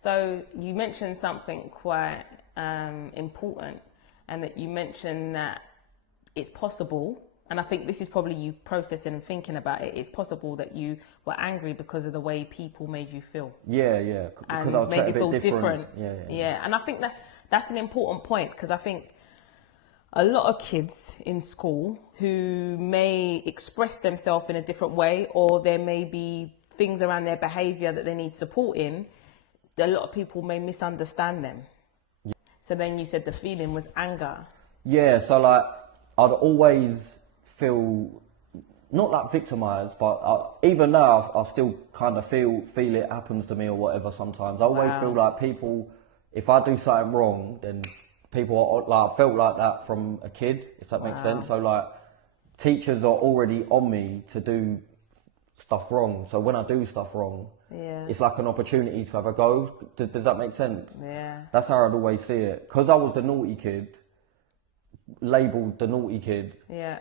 So you mentioned something quite important, and that you mentioned that it's possible, and I think this is probably you processing and thinking about it, it's possible that you were angry because of the way people made you feel. Yeah, yeah, because I was made you a feel bit different. Yeah, and I think that's an important point, because I think a lot of kids in school who may express themselves in a different way, or there may be things around their behaviour that they need support in, a lot of people may misunderstand them. Yeah. So then you said the feeling was anger. Yeah, so like I'd always feel not like victimised, but even now I still kind of feel it happens to me or whatever sometimes. I always feel like people, if I do something wrong, then people are like, I felt like that from a kid, if that makes sense. So like teachers are already on me to do stuff wrong. So when I do stuff wrong, it's like an opportunity to have a go. Does that make sense? Yeah. That's how I'd always see it. Because I was the naughty kid, labelled the naughty kid. Yeah.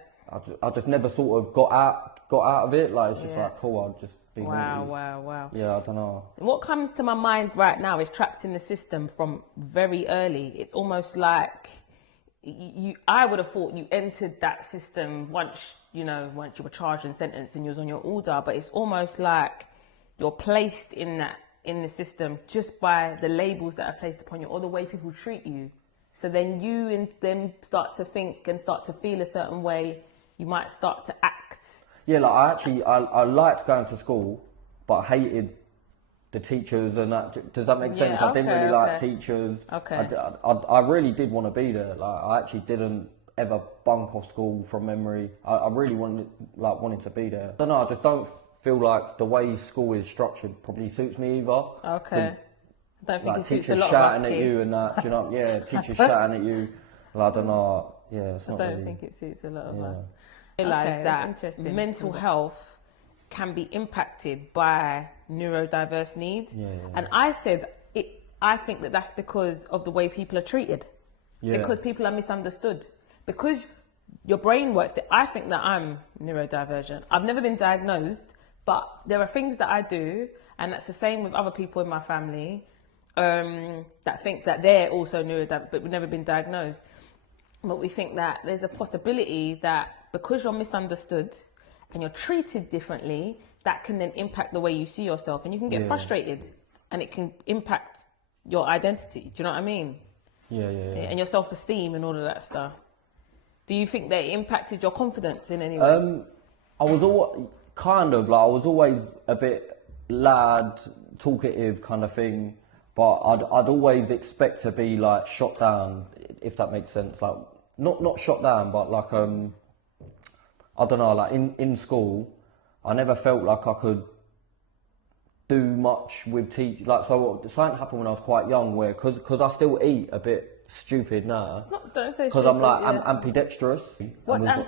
I just never sort of got out of it. Like it's just like, cool, I'll just be naughty. Wow. Yeah, I don't know. What comes to my mind right now is trapped in the system from very early. It's almost like I would have thought you entered that system once you were charged and sentenced and you was on your order, but it's almost like you're placed in the system just by the labels that are placed upon you or the way people treat you. So then you and them start to think and start to feel a certain way. You might start to act. Yeah, like I liked going to school, but I hated the teachers and that. Does that make sense? I didn't really like teachers. Okay. I really did want to be there. Like I actually didn't ever bunk off school from memory. I really wanted to be there. I don't know. I just don't feel like the way school is structured probably suits me either. Okay. I don't think like it suits a teachers lot shouting of us, at you and that. Do you know? Yeah, teachers shouting at you. Well, I don't know. Yeah, it's not. I don't really, think it suits a lot of us. Yeah. Realise that mental health can be impacted by neurodiverse needs. And I said, I think that that's because of the way people are treated. Because people are misunderstood. Because your brain works. I think that I'm neurodivergent. I've never been diagnosed, but there are things that I do, and that's the same with other people in my family, that think that they're also neurodivergent, but we've never been diagnosed. But we think that there's a possibility that because you're misunderstood and you're treated differently, that can then impact the way you see yourself, and you can get frustrated, and it can impact your identity. Do you know what I mean? Yeah. And your self-esteem and all of that stuff. Do you think that it impacted your confidence in any way? I was always a bit loud, talkative kind of thing, but I'd always expect to be like shot down, if that makes sense. Like not shot down, but like I don't know. Like in school, I never felt like I could do much with like so. Something happened when I was quite young, where because I still eat a bit stupid now. Don't say because I'm like I'm ambidextrous. Do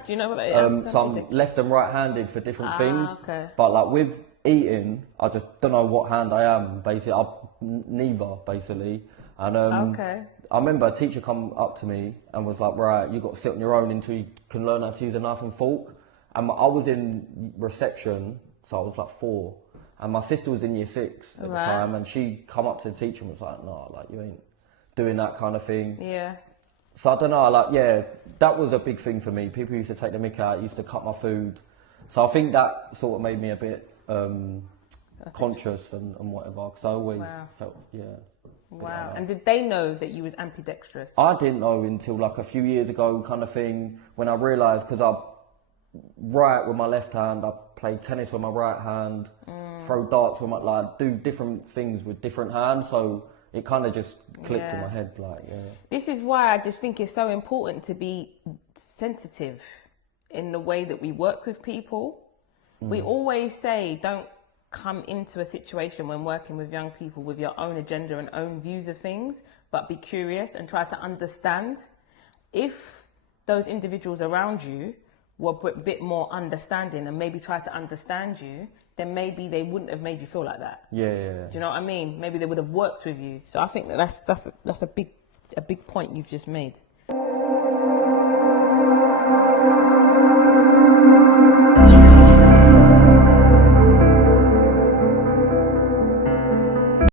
you know what that is? So I'm left and right-handed for different things. Okay. But like with eating, I just don't know what hand I am. Basically, neither. Basically, and I remember a teacher come up to me and was like, "Right, you got to sit on your own until you can learn how to use a knife and fork." And I was in reception, so I was like 4, and my sister was in year 6 at the time, and she come up to the teacher and was like, "No, like you ain't doing that kind of thing." Yeah. So I don't know, that was a big thing for me. People used to take the mick out, used to cut my food. So I think that sort of made me a bit conscious and whatever, because I always felt, Wow. And did they know that you was ambidextrous? I didn't know until like a few years ago kind of thing, when I realised, because I write with my left hand, I play tennis with my right hand, throw darts with my, do different things with different hands, so it kind of just clicked in my head, This is why I just think it's so important to be sensitive in the way that we work with people. We always say, don't come into a situation when working with young people with your own agenda and own views of things, but be curious and try to understand. If those individuals around you were a bit more understanding and maybe try to understand you, then maybe they wouldn't have made you feel like that. Yeah. Do you know what I mean? Maybe they would have worked with you. So I think that's a big point you've just made.